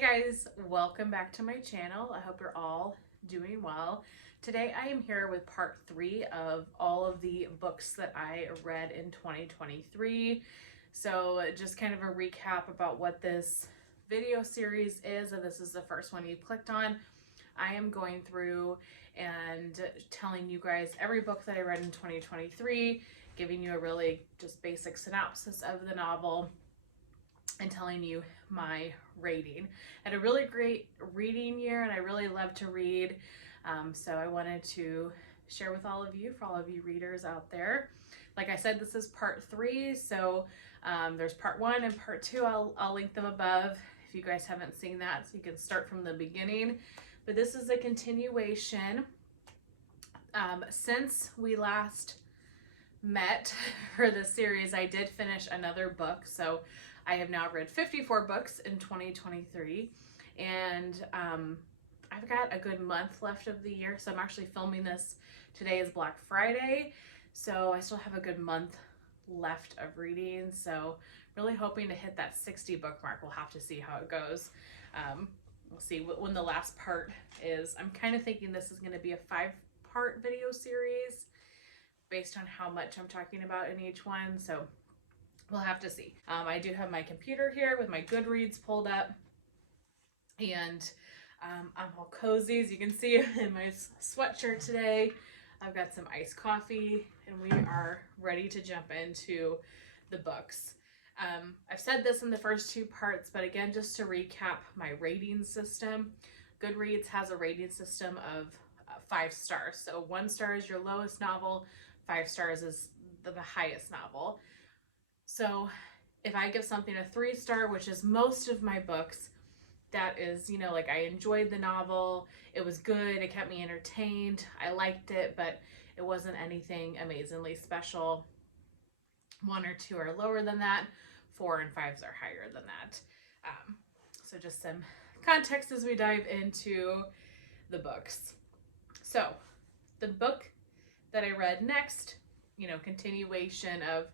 guys, welcome back to my channel. I hope you're all doing well. Today I am here with part 3 of all of the books that I read in 2023. So just kind of a recap about what this video series is, and this is the first one you clicked on. I am going through and telling you guys every book that I read in 2023, giving you a really just basic synopsis of the novel, and telling you my rating. I had a really great reading year and I really love to read. So I wanted to share with all of you, for all of you readers out there. Like I said, this is part 3. So there's part 1 and part 2. I'll link them above if you guys haven't seen that, so you can start from the beginning. But this is a continuation. Since we last met for this series, I did finish another book. So I have now read 54 books in 2023, and I've got a good month left of the year. So I'm actually filming this. Today is Black Friday, so I still have a good month left of reading. So really hoping to hit that 60 book mark. We'll have to see how it goes. We'll see when the last part is. I'm kind of thinking this is going to be a 5-part video series based on how much I'm talking about in each one. So we'll have to see. I do have my computer here with my Goodreads pulled up, and I'm all cozy, as you can see, in my sweatshirt today. I've got some iced coffee, and we are ready to jump into the books. I've said this in the first 2 parts, but again, just to recap my rating system, Goodreads has a rating system of 5 stars. So 1 star is your lowest novel, 5 stars is the highest novel. So if I give something a 3-star, which is most of my books, that is, like, I enjoyed the novel, it was good, it kept me entertained, I liked it, but it wasn't anything amazingly special. 1 or 2 are lower than that, 4 and 5s are higher than that. So just some context as we dive into the books. So the book that I read next, continuation of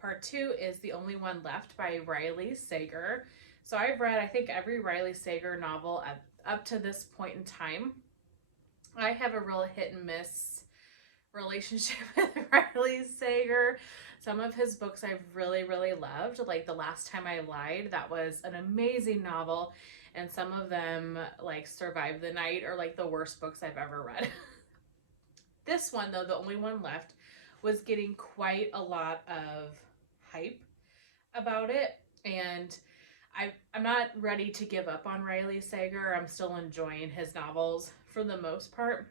part 2, is The Only One Left by Riley Sager. So I've read, I think, every Riley Sager novel up to this point in time. I have a real hit and miss relationship with Riley Sager. Some of his books I've really, really loved. Like The Last Time I Lied, that was an amazing novel. And some of them, like Survive the Night, are like the worst books I've ever read. This one, though, The Only One Left, was getting quite a lot of hype about it, and I'm not ready to give up on Riley Sager. I'm still enjoying his novels for the most part,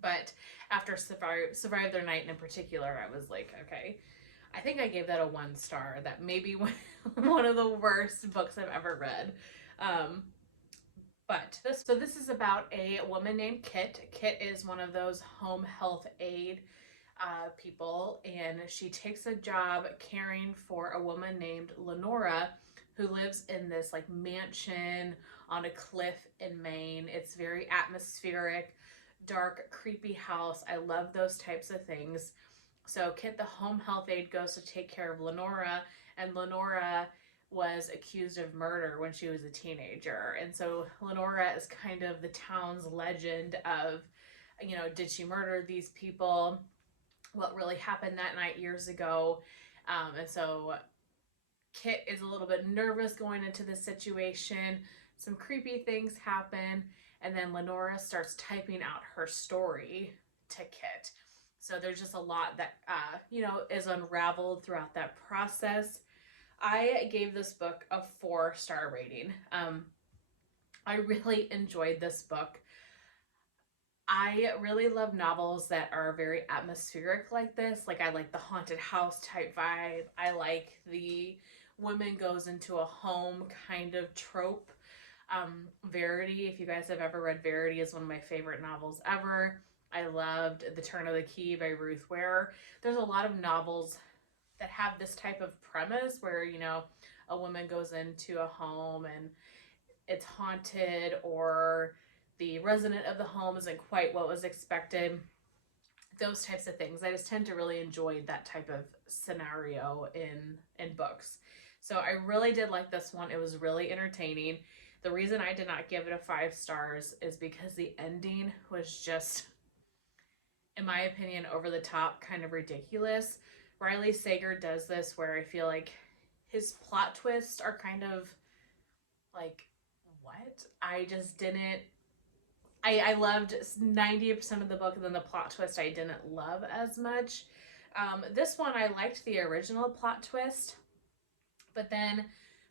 but after Survive Their Night in particular, I was like, okay, I think I gave that a 1 star. That may be one of the worst books I've ever read. But this is about a woman named Kit. Kit is one of those home health aid people, and she takes a job caring for a woman named Lenora, who lives in this like mansion on a cliff in Maine. It's very atmospheric, dark, creepy house. I love those types of things. So Kit, the home health aide, goes to take care of Lenora, and Lenora was accused of murder when she was a teenager. And so Lenora is kind of the town's legend of, did she murder these people? What really happened that night years ago? And so Kit is a little bit nervous going into this situation. Some creepy things happen, and then Lenora starts typing out her story to Kit. So there's just a lot that, is unraveled throughout that process. I gave this book a 4-star rating. I really enjoyed this book. I really love novels that are very atmospheric like this. Like, I like the haunted house type vibe. I like the woman goes into a home kind of trope. Verity, if you guys have ever read Verity, is one of my favorite novels ever. I loved The Turn of the Key by Ruth Ware. There's a lot of novels that have this type of premise where, a woman goes into a home and it's haunted, or the resident of the home isn't quite what was expected. Those types of things. I just tend to really enjoy that type of scenario in books. So I really did like this one. It was really entertaining. The reason I did not give it a 5 stars is because the ending was just, in my opinion, over the top, kind of ridiculous. Riley Sager does this where I feel like his plot twists are kind of like, what? I just didn't. I loved 90% of the book, and then the plot twist I didn't love as much. This one, I liked the original plot twist, but then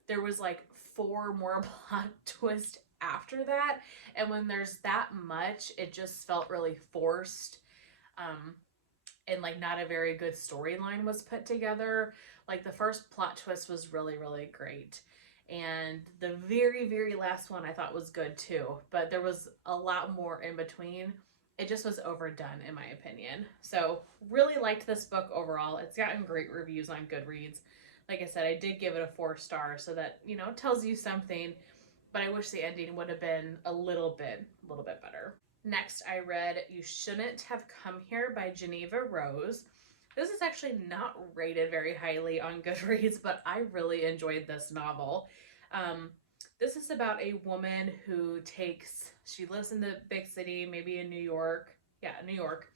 there was like 4 more plot twists after that. And when there's that much, it just felt really forced. And like not a very good storyline was put together. Like the first plot twist was really, really great. And the very, very last one I thought was good too. But there was a lot more in between. It just was overdone, in my opinion. So, really liked this book overall. It's gotten great reviews on Goodreads. Like I said, I did give it a 4 star, so that, you know, tells you something. But I wish the ending would have been a little bit better. Next, I read You Shouldn't Have Come Here by Geneva Rose. This is actually not rated very highly on Goodreads, but I really enjoyed this novel. This is about a woman who she lives in the big city, maybe in New York. Yeah, New York.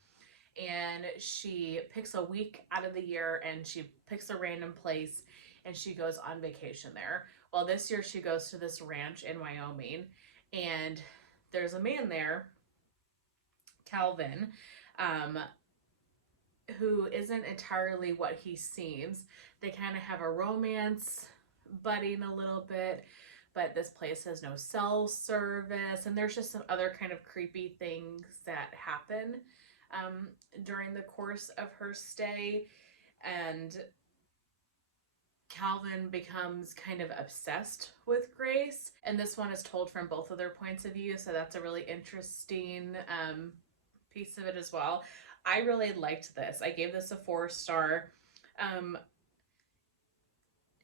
And she picks a week out of the year and she picks a random place and she goes on vacation there. Well, this year she goes to this ranch in Wyoming and there's a man there, Calvin, who isn't entirely what he seems. They kind of have a romance budding a little bit, but this place has no cell service, and there's just some other kind of creepy things that happen during the course of her stay, and Calvin becomes kind of obsessed with Grace, and this one is told from both of their points of view, so that's a really interesting piece of it as well. I really liked this. I gave this a 4 star.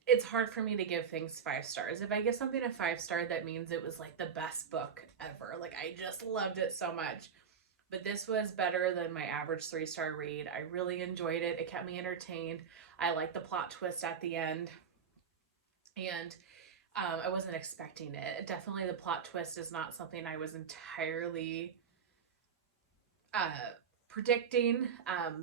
It's hard for me to give things 5 stars. If I give something a 5 star, that means it was like the best book ever. Like I just loved it so much. But this was better than my average 3 star read. I really enjoyed it. It kept me entertained. I liked the plot twist at the end. And I wasn't expecting it. Definitely the plot twist is not something I was entirely predicting.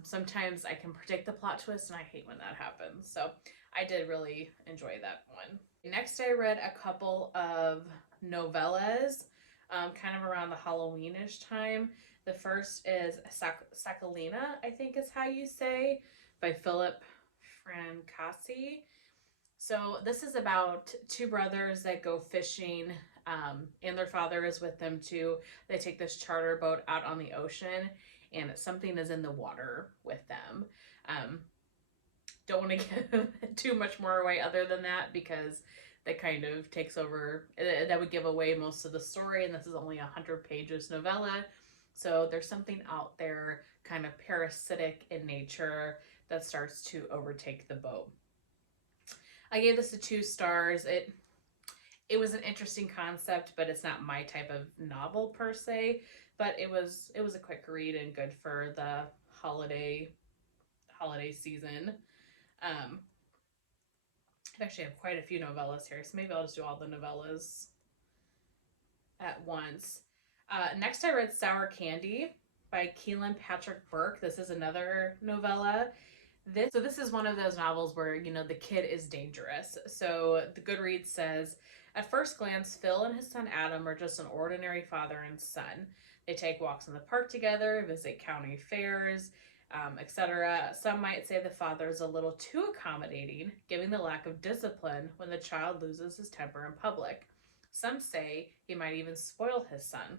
Sometimes I can predict the plot twist and I hate when that happens. So I did really enjoy that one. Next, I read a couple of novellas, kind of around the Halloweenish time. The first is Sakalina, I think is how you say, by Philip Francasi. So this is about 2 brothers that go fishing, and their father is with them too. They take this charter boat out on the ocean, and something is in the water with them. Don't want to give too much more away other than that because that kind of takes over. That would give away most of the story, and this is only 100 pages novella. So there's something out there kind of parasitic in nature that starts to overtake the boat. I gave this a 2 stars. It was an interesting concept, but it's not my type of novel per se. But it was a quick read and good for the holiday season. I actually have quite a few novellas here, so maybe I'll just do all the novellas at once. Next, I read Sour Candy by Keelan Patrick Burke. This is another novella. This is one of those novels where, you know, the kid is dangerous. So the Goodreads says, at first glance, Phil and his son Adam are just an ordinary father and son. They take walks in the park together, visit county fairs, etc. Some might say the father is a little too accommodating, giving the lack of discipline when the child loses his temper in public. Some say he might even spoil his son.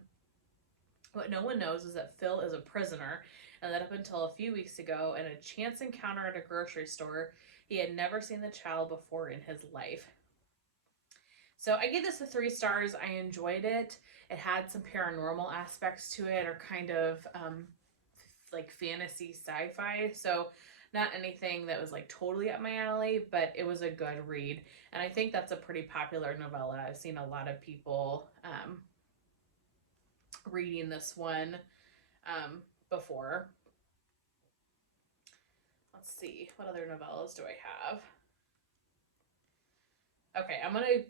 What no one knows is that Phil is a prisoner, and that up until a few weeks ago, in a chance encounter at a grocery store, he had never seen the child before in his life. So I gave this a 3 stars. I enjoyed it. It had some paranormal aspects to it, or kind of like fantasy sci-fi. So not anything that was like totally up my alley, but it was a good read. And I think that's a pretty popular novella. I've seen a lot of people reading this one before. Let's see, what other novellas do I have? Okay, I'm gonna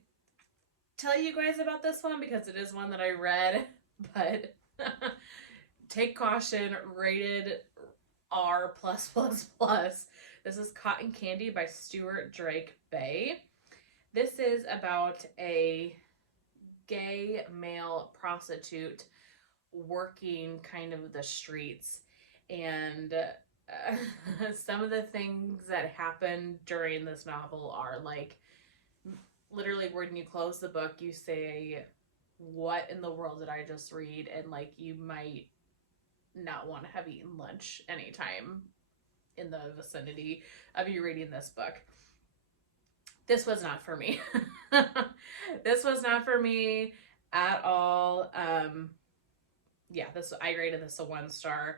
tell you guys about this one because it is one that I read, but take caution, rated R+++. This is Cotton Candy by Stuart Drake Bay. This is about a gay male prostitute working kind of the streets, and some of the things that happen during this novel are like, literally when you close the book you say, what in the world did I just read? And like, you might not want to have eaten lunch anytime in the vicinity of you reading this book. This was not for me. This was not for me at all. Yeah, I rated this a 1 star.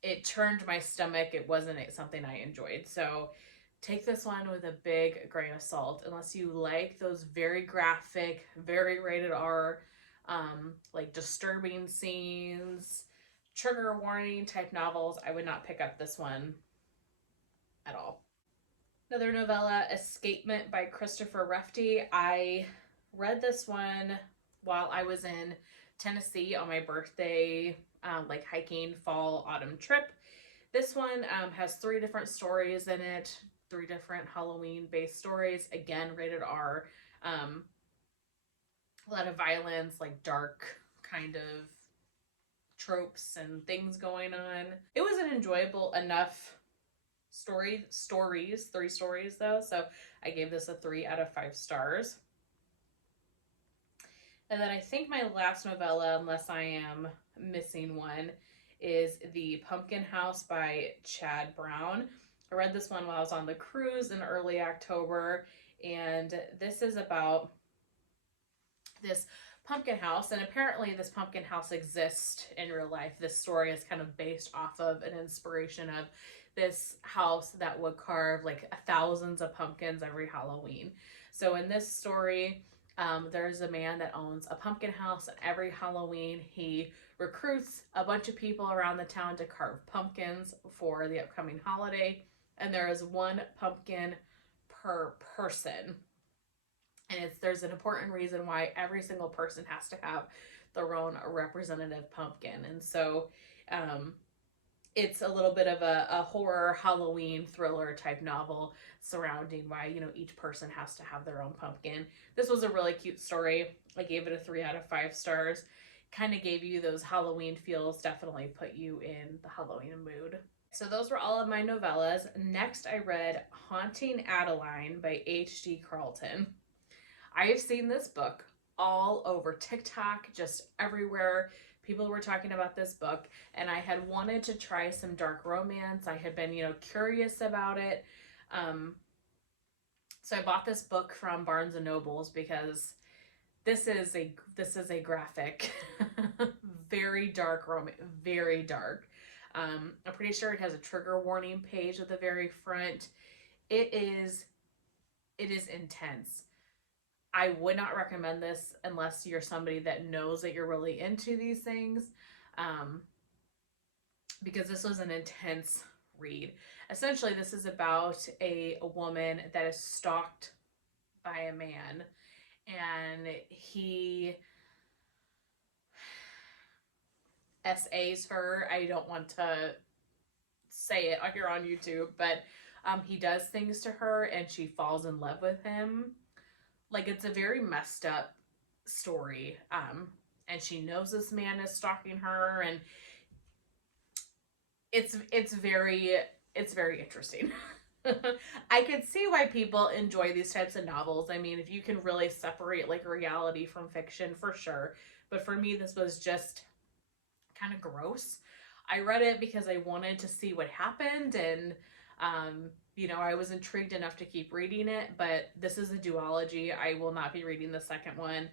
It turned my stomach. It wasn't something I enjoyed. So take this one with a big grain of salt. Unless you like those very graphic, very rated R, like disturbing scenes, trigger warning type novels, I would not pick up this one at all. Another novella, Escapement by Christopher Refty. I read this one while I was in Tennessee on my birthday, like hiking fall autumn trip. This one has 3 different stories in it, 3 different Halloween based stories, again rated R. A lot of violence, like dark kind of tropes and things going on. It was an enjoyable enough stories, 3 stories though, so I gave this a 3 out of 5 stars. And then I think my last novella, unless I am missing one, is The Pumpkin House by Chad Brown. I read this one while I was on the cruise in early October, and this is about this pumpkin house, and apparently this pumpkin house exists in real life. This story is kind of based off of an inspiration of this house that would carve like thousands of pumpkins every Halloween. So in this story, there's a man that owns a pumpkin house, and every Halloween he recruits a bunch of people around the town to carve pumpkins for the upcoming holiday, and there is 1 pumpkin per person. And there's an important reason why every single person has to have their own representative pumpkin. And so it's a little bit of a horror Halloween thriller type novel surrounding why, you know, each person has to have their own pumpkin. This was a really cute story. I gave it a 3 out of 5 stars. Kind of gave you those Halloween feels, definitely put you in the Halloween mood. So those were all of my novellas. Next I read Haunting Adeline by H.D. Carlton. I have seen this book all over TikTok, just everywhere. People were talking about this book, and I had wanted to try some dark romance. I had been, you know, curious about it. So I bought this book from Barnes and Nobles because this is a graphic, very dark romance, very dark. I'm pretty sure it has a trigger warning page at the very front. It is intense. I would not recommend this unless you're somebody that knows that you're really into these things, because this was an intense read. Essentially, this is about a woman that is stalked by a man, and he SAs her. I don't want to say it here on YouTube, but he does things to her, and she falls in love with him. Like, it's a very messed up story. And she knows this man is stalking her, and it's very interesting. I can see why people enjoy these types of novels. I mean, if you can really separate like reality from fiction, for sure. But for me, this was just kind of gross. I read it because I wanted to see what happened, and you know, I was intrigued enough to keep reading it, but this is a duology. I will not be reading the second one.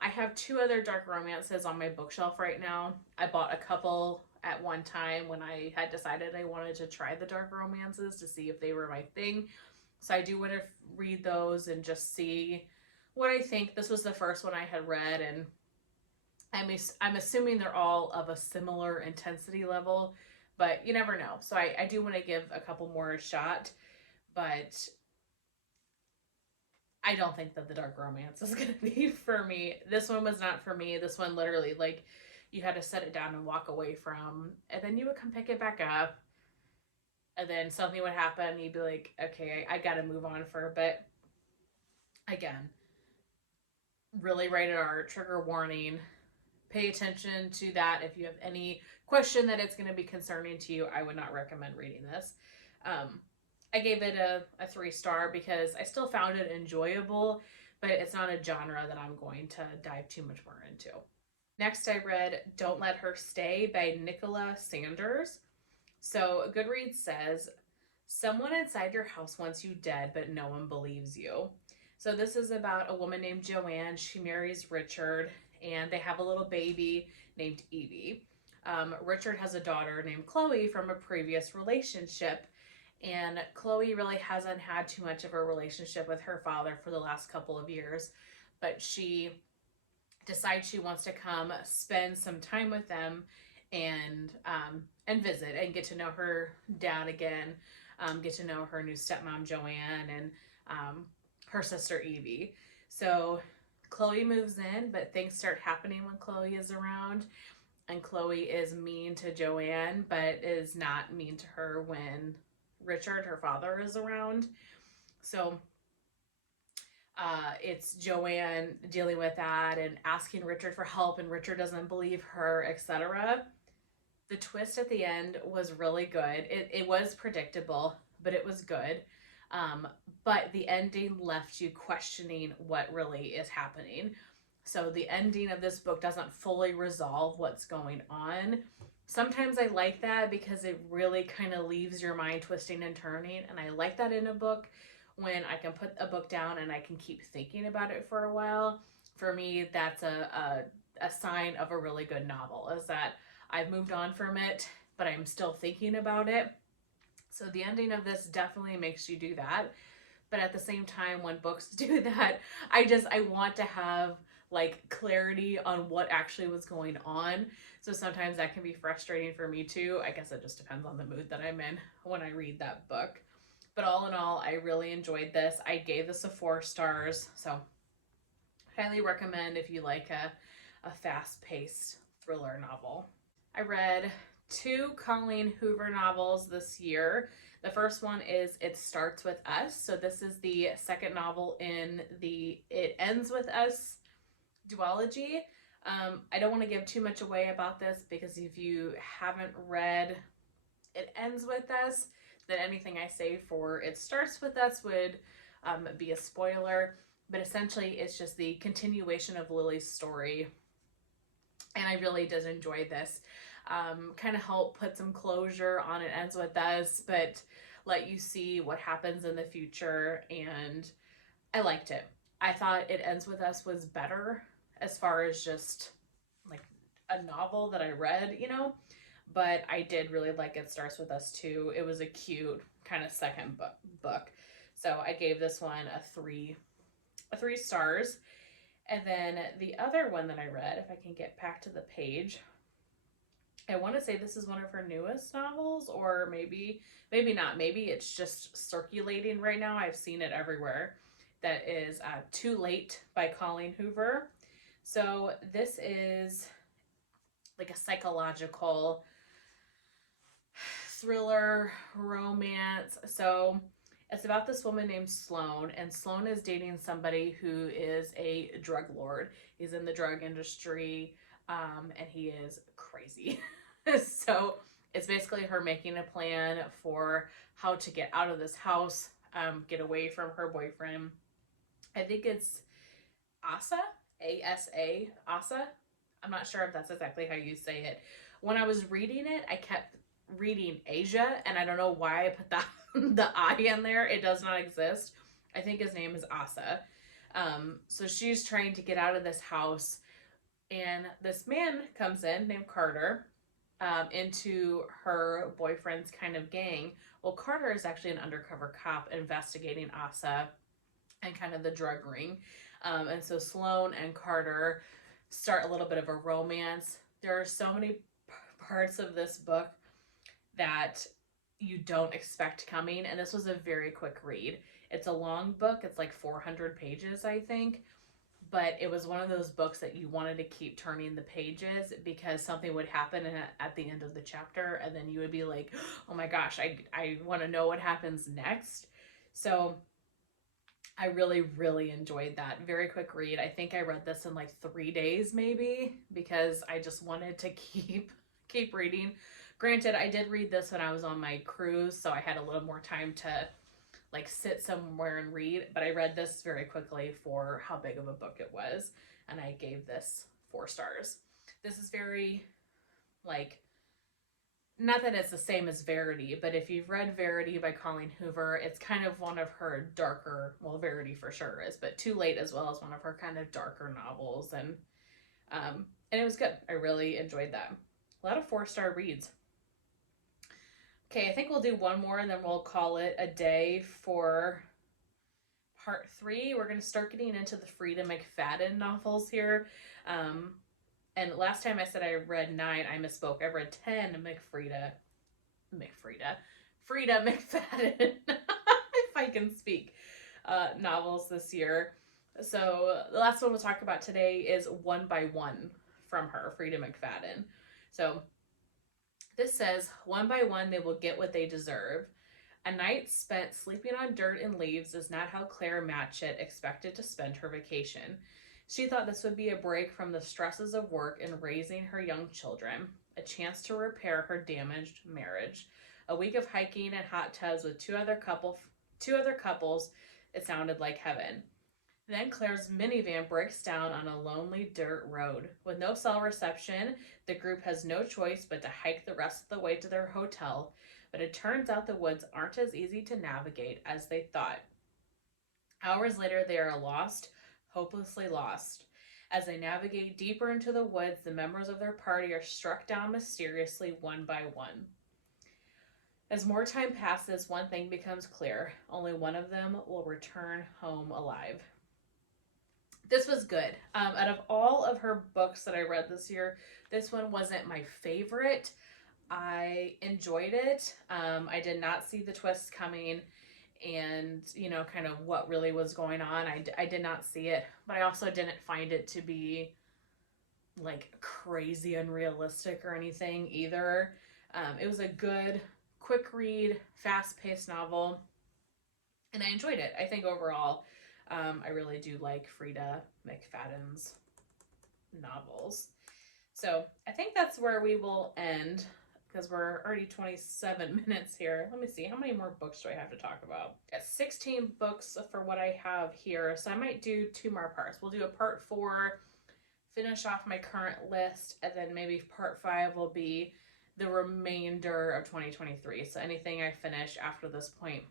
I have 2 other dark romances on my bookshelf right now. I bought a couple at one time when I had decided I wanted to try the dark romances to see if they were my thing. So I do want to read those and just see what I think. This was the first one I had read, and I'm assuming they're all of a similar intensity level, but you never know. So I do want to give a couple more a shot, but I don't think that the dark romance is going to be for me. This one was not for me. This one literally, like, you had to set it down and walk away from, and then you would come pick it back up, and then something would happen, and you'd be like, okay, I got to move on for a bit. Again, really rated R, trigger warning. Pay attention to that. If you have any question that it's going to be concerning to you, I would not recommend reading this. I gave it a 3-star because I still found it enjoyable, but it's not a genre that I'm going to dive too much more into. Next, I read Don't Let Her Stay by Nicola Sanders. So Goodreads says, someone inside your house wants you dead, but no one believes you. So this is about a woman named Joanne. She marries Richard, and they have a little baby named Evie. Richard has a daughter named Chloe from a previous relationship, and Chloe really hasn't had too much of a relationship with her father for the last couple of years, but she decides she wants to come spend some time with them and visit and get to know her dad again, get to know her new stepmom Joanne, and her sister Evie. So Chloe moves in, but things start happening when Chloe is around, and Chloe is mean to Joanne, but is not mean to her when Richard, her father, is around. So it's Joanne dealing with that and asking Richard for help, and Richard doesn't believe her, etc. The twist at the end was really good. It was predictable, but it was good. But the ending left you questioning what really is happening. So the ending of this book doesn't fully resolve what's going on. Sometimes I like that because it really kind of leaves your mind twisting and turning, and I like that in a book when I can put a book down and I can keep thinking about it for a while. For me, that's a sign of a really good novel, is that I've moved on from it, but I'm still thinking about it. So the ending of this definitely makes you do that. But at the same time, when books do that, I want to have like clarity on what actually was going on. So sometimes that can be frustrating for me too. I guess it just depends on the mood that I'm in when I read that book. But all in all, I really enjoyed this. I gave this a 4 stars. So highly recommend if you like a fast-paced thriller novel. I read 2 Colleen Hoover novels this year. The first one is It Starts With Us. So this is the second novel in the It Ends With Us duology. I don't want to give too much away about this because if you haven't read It Ends With Us, then anything I say for It Starts With Us would be a spoiler. But essentially, it's just the continuation of Lily's story. And I really did enjoy this. Kind of help put some closure on It Ends With Us, but let you see what happens in the future. And I liked it. I thought It Ends With Us was better as far as just like a novel that I read, but I did really like It Starts With Us too. It was a cute kind of second book. So I gave this one a 3 stars. And then the other one that I read, if I can get back to the page, I want to say this is one of her newest novels, or maybe not. Maybe it's just circulating right now. I've seen it everywhere. That is Too Late by Colleen Hoover. So this is like a psychological thriller romance. So it's about this woman named Sloane, and Sloane is dating somebody who is a drug lord. He's in the drug industry, and he is crazy. So it's basically her making a plan for how to get out of this house, get away from her boyfriend. I think it's Asa, A-S-A, Asa. I'm not sure if that's exactly how you say it. When I was reading it, I kept reading Asia, and I don't know why I put the I in there. It does not exist. I think his name is Asa. So she's trying to get out of this house, and this man comes in named Carter into her boyfriend's kind of gang. Well, Carter is actually an undercover cop investigating Asa and kind of the drug ring. And so Sloane and Carter start a little bit of a romance. There are so many parts of this book that you don't expect coming, and this was a very quick read. It's a long book. It's like 400 pages, I think. But it was one of those books that you wanted to keep turning the pages because something would happen at the end of the chapter, and then you would be like, oh my gosh, I want to know what happens next. So I really, really enjoyed that. Very quick read. I think I read this in like 3 days maybe because I just wanted to keep reading. Granted, I did read this when I was on my cruise, so I had a little more time to like sit somewhere and read, but I read this very quickly for how big of a book it was, and I gave this 4 stars. This is very like, not that it's the same as Verity, but if you've read Verity by Colleen Hoover, it's kind of one of her darker, well, Verity for sure is, but Too Late as well as one of her kind of darker novels, and it was good. I really enjoyed that. A lot of 4-star reads. Okay, I think we'll do one more and then we'll call it a day for part 3. We're going to start getting into the Frida McFadden novels here. And last time I said I read 9, I misspoke. I read 10 Frida McFadden, if I can speak, novels this year. So the last one we'll talk about today is One by One from her, Frida McFadden. So this says, one by one they will get what they deserve. A night spent sleeping on dirt and leaves is not how Claire Matchett expected to spend her vacation. She thought this would be a break from the stresses of work and raising her young children, a chance to repair her damaged marriage. A week of hiking and hot tubs with two other couples, it sounded like heaven. Then Claire's minivan breaks down on a lonely dirt road. With no cell reception, the group has no choice but to hike the rest of the way to their hotel, but it turns out the woods aren't as easy to navigate as they thought. Hours later, they are lost, hopelessly lost. As they navigate deeper into the woods, the members of their party are struck down mysteriously one by one. As more time passes, one thing becomes clear. Only one of them will return home alive. This was good. Out of all of her books that I read this year, this one wasn't my favorite. I enjoyed it. I did not see the twists coming and, kind of what really was going on. I did not see it, but I also didn't find it to be like crazy unrealistic or anything either. It was a good, quick read, fast-paced novel, and I enjoyed it. I think overall, I really do like Frida McFadden's novels. So I think that's where we will end because we're already 27 minutes here. Let me see. How many more books do I have to talk about? Got 16 books for what I have here. So I might do 2 more parts. We'll do a part 4, finish off my current list, and then maybe part 5 will be the remainder of 2023. So anything I finish after this point,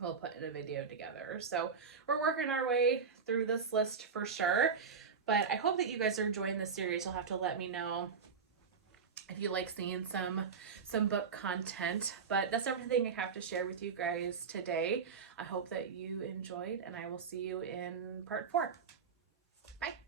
we'll put in a video together. So we're working our way through this list for sure. But I hope that you guys are enjoying this series. You'll have to let me know if you like seeing some book content. But that's everything I have to share with you guys today. I hope that you enjoyed, and I will see you in part 4. Bye.